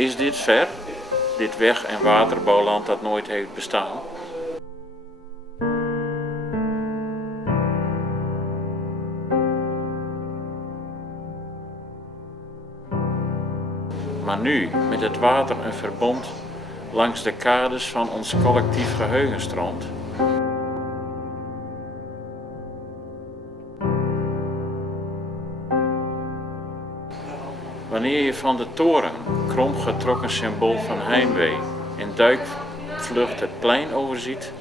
Is dit ver? Dit weg- en waterbouwland dat nooit heeft bestaan? Maar nu met het water een verbond langs de kades van ons collectief geheugen stroomt. Wanneer je van de toren, kromgetrokken symbool van heimwee, in duikvlucht het plein overziet,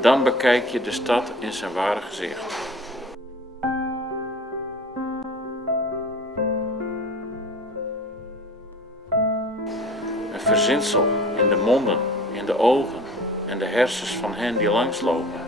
dan bekijk je de stad in zijn ware gezicht. Een verzinsel in de monden, in de ogen en de hersens van hen die langslopen.